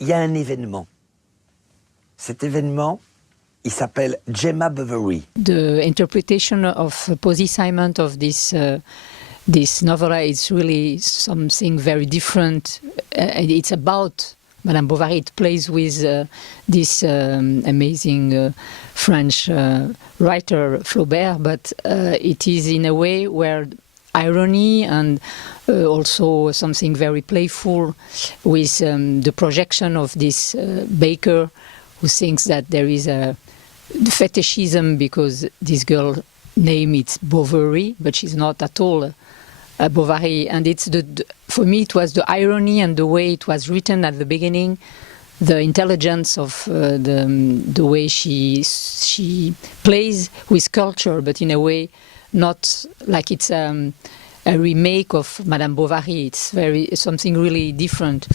il y a un événement. Cet événement, il s'appelle Gemma Bovery. The interpretation of Posy Simon of this novella is really something very different. It's about Madame Bovary. It plays with this amazing French writer Flaubert, but it is in a way where irony and also something very playful with the projection of this baker who thinks that there is a fetishism because this girl name is Bovery, but she's not at all Bovary. And it's for me it was the irony and the way it was written at the beginning, the intelligence of the way she plays with culture, but in a way not like it's a remake of Madame Bovary. It's something really different.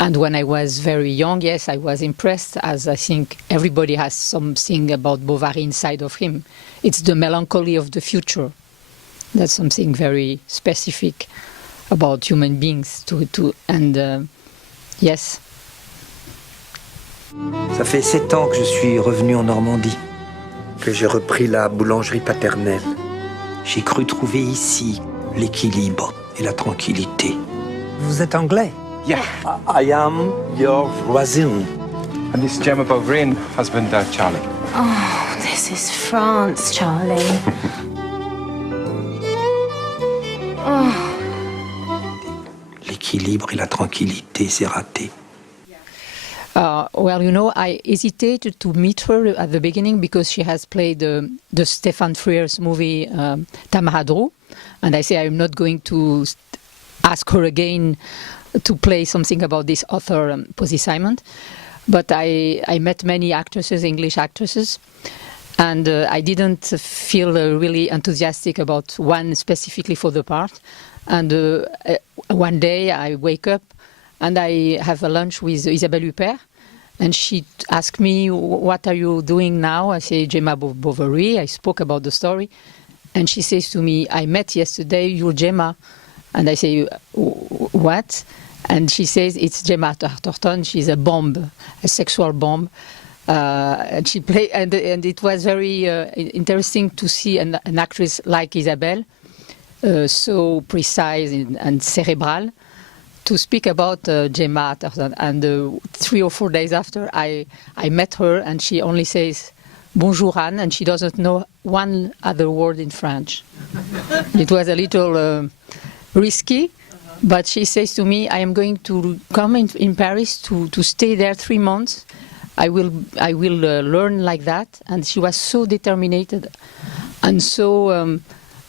And when I was very young, yes, I was impressed, as I think everybody has something about Bovary inside of him. It's the melancholy of the future. That's something very specific about human beings. Yes. Ça fait 7 ans que je suis revenu en Normandie, que j'ai repris la boulangerie paternelle. J'ai cru trouver ici l'équilibre et la tranquillité. Vous êtes anglais? Yeah. I am your voisin. And this is Gemma Bovery and husband, Charlie. Oh, this is France, Charlie. L'équilibre et la tranquillité, c'est raté. Well, you know, I hesitated to meet her at the beginning because she has played the Stéphane Frears movie Tamaradro, and I say I'm not going to ask her again to play something about this author, Posy Simon. But I met many actresses, English actresses, and I didn't feel really enthusiastic about one specifically for the part. And one day I wake up and I have a lunch with Isabelle Huppert, and she asked me, what are you doing now? I say, Gemma Bovery. I spoke about the story. And she says to me, I met yesterday your Gemma. And I say, what? And she says, it's Gemma Arterton. She's a bomb, a sexual bomb. And she played, and it was very interesting to see an actress like Isabelle, so precise and cerebral, to speak about Gemma Arterton. And 3 or 4 days after, I met her, and she only says, Bonjour Anne, and she doesn't know one other word in French. It was a little risky, but she says to me, I am going to come in Paris to stay there 3 months. I will learn like that. And she was so determined. And so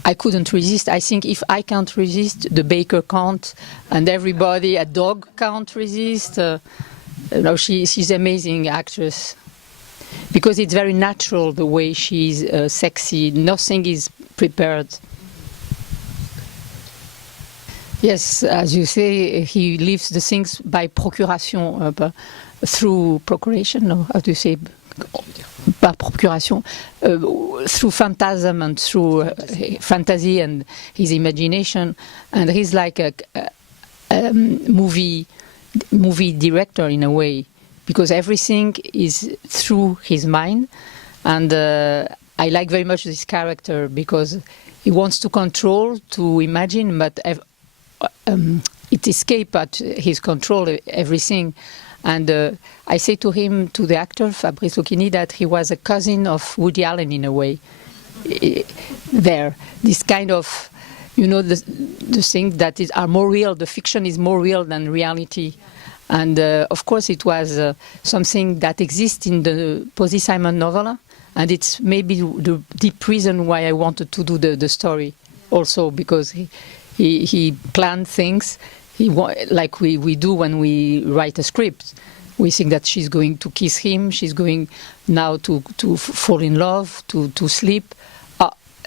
I couldn't resist. I think if I can't resist, the baker can't, and everybody, a dog can't resist. No, she's an amazing actress. Because it's very natural the way she's sexy. Nothing is prepared. Yes, as you say, he leaves the things by procuration, through procuration, or how do you say? Par procuration, through phantasm and through fantasy and his imagination. And he's like a movie director in a way, because everything is through his mind. And I like very much this character because he wants to control, to imagine, but it escapes at his control, everything. And I say to him, to the actor, Fabrice Lucchini, that he was a cousin of Woody Allen in a way. There, this kind of, you know, the things that are more real, the fiction is more real than reality. And of course it was something that exists in the Posy Simon novella, and it's maybe the deep reason why I wanted to do the story also, because he planned things. Like we do when we write a script. We think that she's going to kiss him, she's going now to fall in love, to sleep,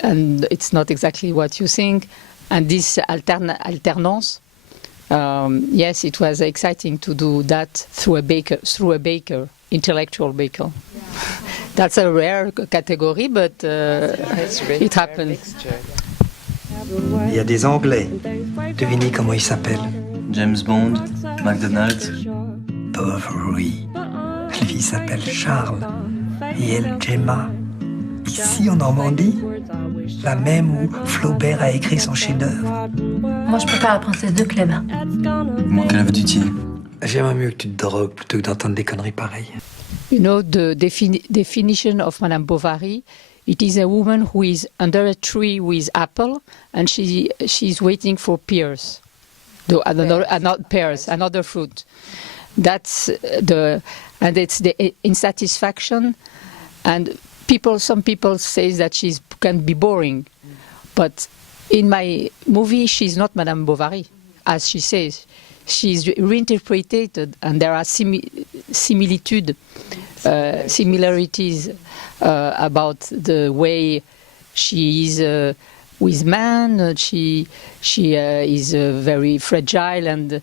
and it's not exactly what you think. And this alternance, yes, it was exciting to do that through a baker, intellectual baker. Yeah. That's a rare category, but it happened. Il y a des Anglais. Devinez comment ils s'appellent. James Bond, McDonald's. Bovery. Lui s'appelle Charles et elle Gemma. Ici en Normandie, la même où Flaubert a écrit son chef-d'œuvre. Moi, je préfère la princesse de Clèves. Moi, quelle avait dit? J'aimerais mieux que tu te drogues plutôt que d'entendre des conneries pareilles. You know, the definition of Madame Bovary, it is a woman who is under a tree with apple and she's waiting for pears. Another fruit. That's and it's the insatisfaction, and some people say that she can be boring, but in my movie she's not Madame Bovary, as she says. She's reinterpreted, and there are similarities about the way she is with man. She is very fragile and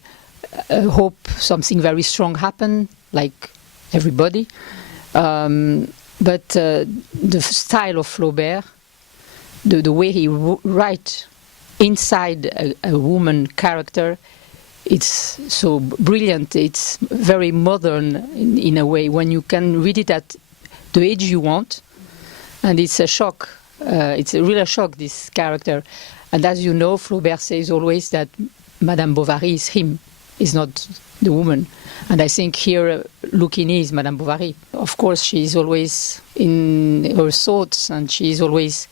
hope something very strong happen, like everybody. But the style of Flaubert, the way he writes inside a woman character, it's so brilliant. It's very modern in a way, when you can read it at the age you want, and it's a shock. It's a real shock, this character. And as you know, Flaubert says always that Madame Bovary is him, is not the woman. And I think here Lucchini is Madame Bovary. Of course, she is always in her thoughts, and she is always,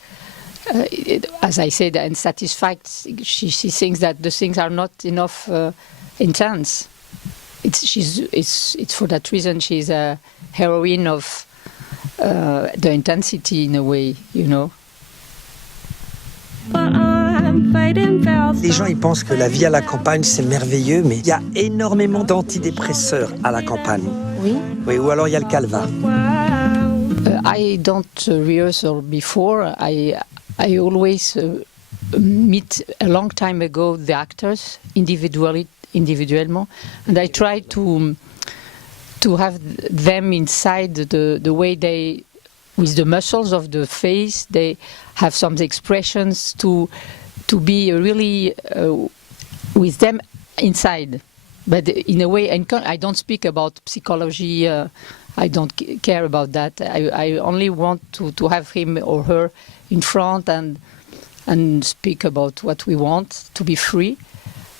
as I said, unsatisfied. She thinks that the things are not enough intense. It's for that reason she's a heroine of the intensity in a way, you know. Les gens ils pensent que la vie à la campagne c'est merveilleux, mais il y a énormément d'antidépresseurs à la campagne. Oui. Oui, ou alors il y a le calva. I don't rehearsal before. I always meet a long time ago the actors individuellement, and I try to have them inside the way they, with the muscles of the face, they have some expressions to be really with them inside. But in a way, I don't speak about psychology. I don't care about that. I only want to have him or her in front and speak about what we want, to be free.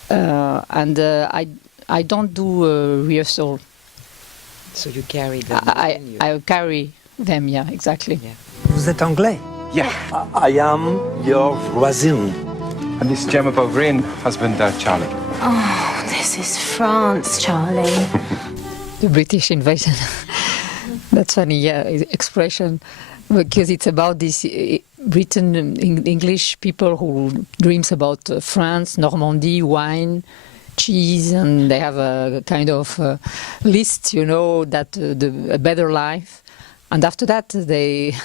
And I don't do rehearsal. So you carry them. I carry them. Yeah, exactly. Yeah. Vous êtes anglais? Yeah. I am your voisin. And this is Gemma Bovery and husband, Charlie. Oh, this is France, Charlie. The British invasion. That's funny, yeah, expression, because it's about this Britain, English people who dreams about France, Normandy, wine, cheese, and they have a kind of list, you know, that a better life. And after that, they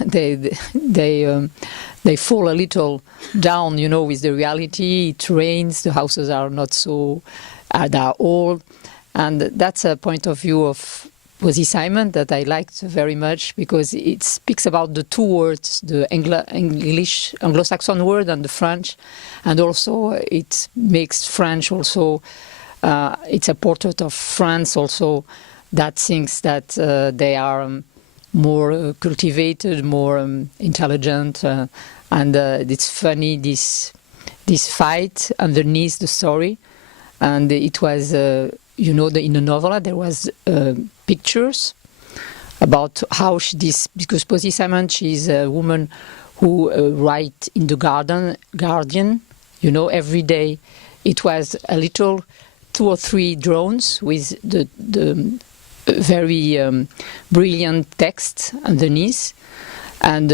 fall a little down, you know, with the reality. It rains, the houses are not so, they are old, and that's a point of view of Posy Simon that I liked very much, because it speaks about the two words, the English, Anglo-Saxon word and the French, and also it makes French also. It's a portrait of France also, that thinks that they are more cultivated, more intelligent, and it's funny, this fight underneath the story. And it was, you know, in the novella there was pictures about how because Posy Simon, she's a woman who writes in the Guardian, you know, every day. It was a little 2 or 3 drones with the very brilliant text underneath, and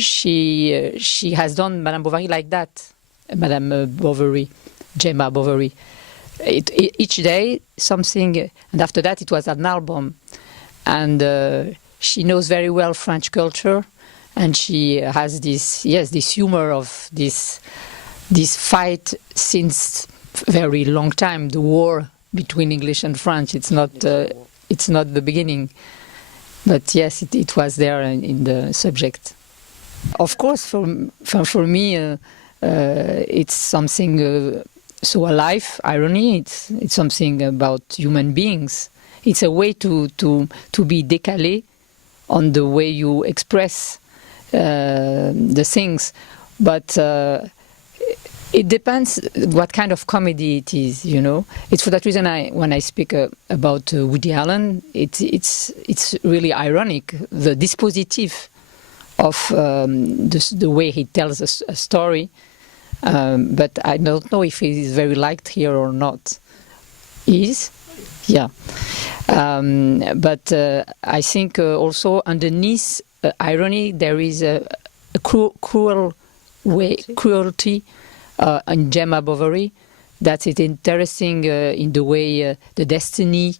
she has done Madame Bovary like that, Madame Bovery, Gemma Bovery. Each day something, and after that it was an album, and she knows very well French culture, and she has this humor of this fight since very long time, the war between English and French. It's not the beginning, but yes, it was there in the subject. Of course, for me, it's something so alive, irony. It's something about human beings. it's a way to be décalé on the way you express the things, but it depends what kind of comedy it is. It's for that reason when I speak about Woody Allen, it's really ironic, the dispositif of the way he tells a story, but I don't know if he is very liked here or not. Yeah. But I think also underneath irony there is a cruelty in Gemma Bovery that is interesting in the way the destiny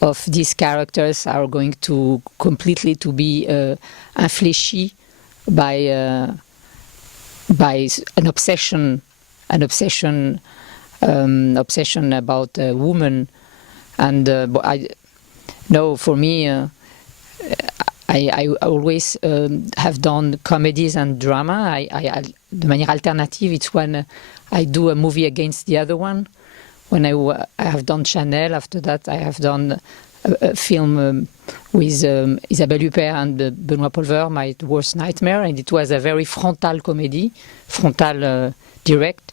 of these characters are going to completely to be infléchis by an obsession about a woman. And for me, I always have done comedies and drama. De manière alternative, it's when I do a movie against the other one. When I have done Chanel, after that I have done a film with Isabelle Huppert and Benoît Polver, My Worst Nightmare, and it was a very frontal comedy, direct.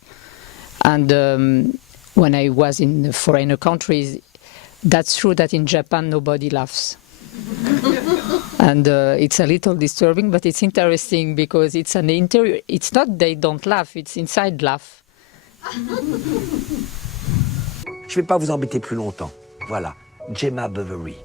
And when I was in foreign countries, that's true that in Japan nobody laughs. And it's a little disturbing, but it's interesting because it's an interior. It's not they don't laugh, it's inside laugh. Je ne vais pas vous embêter plus longtemps. Voilà, Gemma Bovery.